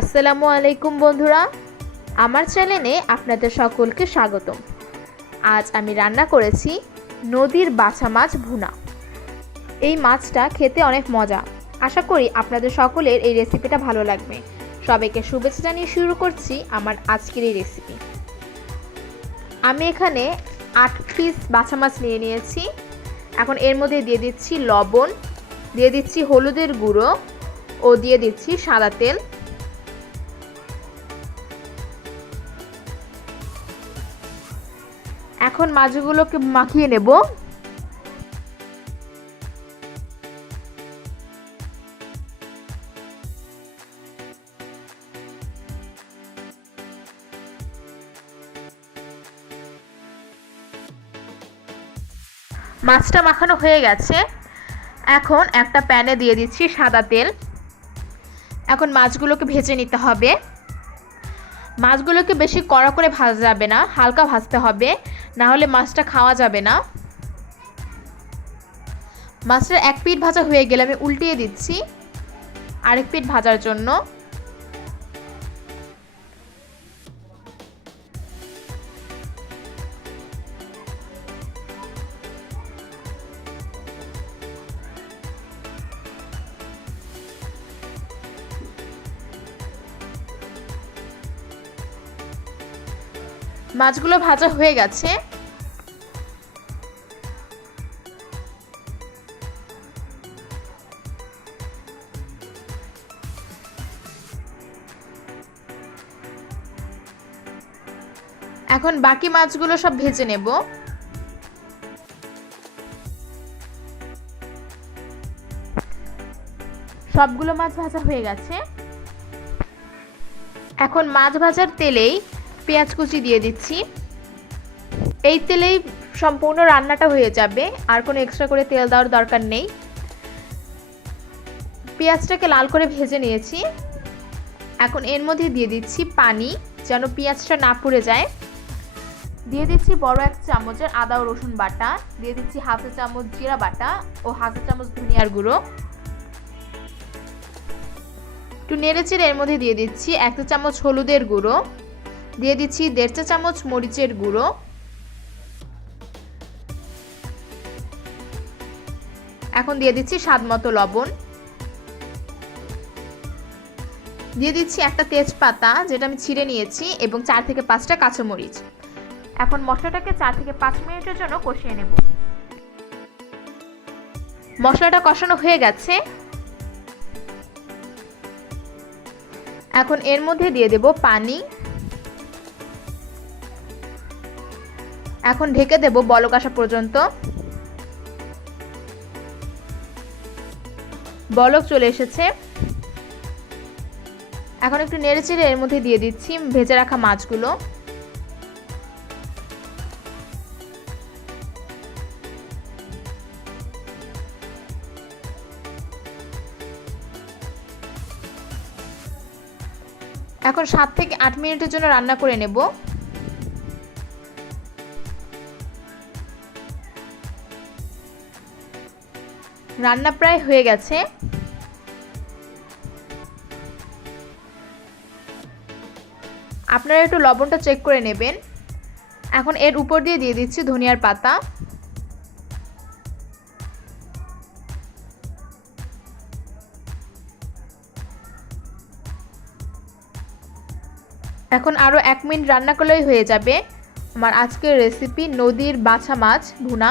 আসসালামু আলাইকুম বন্ধুরা। আমার চ্যানেলে আপনাদের সকলকে স্বাগতম। আজ আমি রান্না করেছি নদীর বাছা মাছ ভুনা। এই মাছটা খেতে অনেক মজা। আশা করি আপনাদের সকলের এই রেসিপিটা ভালো লাগবে। সবাইকে শুভেচ্ছা জানিয়ে শুরু করছি আমার আজকের এই রেসিপি। আমি এখানে আট পিস বাছা মাছ নিয়ে নিয়েছি। এখন এর মধ্যে দিয়ে দিচ্ছি লবণ, দিয়ে দিচ্ছি হলুদের গুঁড়ো ও দিয়ে দিচ্ছি সাদা তেল। এখন মাছগুলোকে মাখিয়ে নেব। মাছটা মাখানো হয়ে গেছে। এখন একটা প্যানে দিয়ে দিচ্ছি সাদা তেল। এখন মাছগুলোকে ভেজে নিতে হবে। মাছগুলোকে বেশি কড়া করে ভাজা যাবে না, হালকা ভাজতে হবে না হলে মাছটা খাওয়া যাবে না। মাছটা এক পিঠ ভাজা হয়ে গেলে আমি উল্টিয়ে দিচ্ছি আরেক পিঠ ভাজার জন্য। মাছগুলো ভাজা হয়ে গেছে। এখন বাকি মাছগুলো সব ভেজে নেব। সবগুলো মাছ ভাজা হয়ে গেছে। এখন মাছ ভাজার তেলেই পেঁয়াজ কুচি দিয়ে দিচ্ছি। এই তেলেই সম্পূর্ণ রান্নাটা হয়ে যাবে, আর কোনো এক্সট্রা করে তেল দেওয়ার দরকার নেই। পেঁয়াজটাকে লাল করে ভেজে নিয়েছি। এখন এর মধ্যে দিয়ে দিচ্ছি পানি, যেন পেঁয়াজটা না পুড়ে যায়। দিয়ে দিচ্ছি বড় এক চামচের আদা ও রসুন বাটা, দিয়ে দিচ্ছি হাফ চামচ জিরা বাটা ও হাফ চামচ ধনিয়ার গুঁড়ো। একটু নেড়ে চেড়ে এর মধ্যে দিয়ে দিচ্ছি এক চামচ হলুদের গুঁড়ো। দিয়ে দিচ্ছি দেড় চা চামচ মরিচের গুঁড়ো। এখন দিয়ে দিচ্ছি স্বাদ মতো লবণ। দিয়ে দিচ্ছি একটা তেজপাতা, যেটা আমি ছিঁড়ে নিয়েছি, এবং চার থেকে পাঁচটা কাঁচামরিচ। এখন মশলাটাকে চার থেকে পাঁচ মিনিটের জন্য কষিয়ে নেব। মশলাটা কষানো হয়ে গেছে। এখন এর মধ্যে দিয়ে দেব পানি। এখন ঢেকে দেব বলক আসা পর্যন্ত। বলক চলে এসেছে। এখন একটু নেড়ে চেড়ে এর মধ্যে দিয়ে দিচ্ছি ভেজে রাখা মাছগুলো। এখন সাত থেকে আট মিনিটের জন্য রান্না করে নেব। রান্না প্রায় হয়ে গেছে। আপনারা একটু লবণটা চেক করে নেবেন। এখন এর উপর দিয়ে দিয়ে দিচ্ছি ধনিয়ার পাতা। এখন আরও এক মিনিট রান্না করলেই হয়ে যাবে। আমার আজকের রেসিপি নদীর বাছা মাছ ভুনা।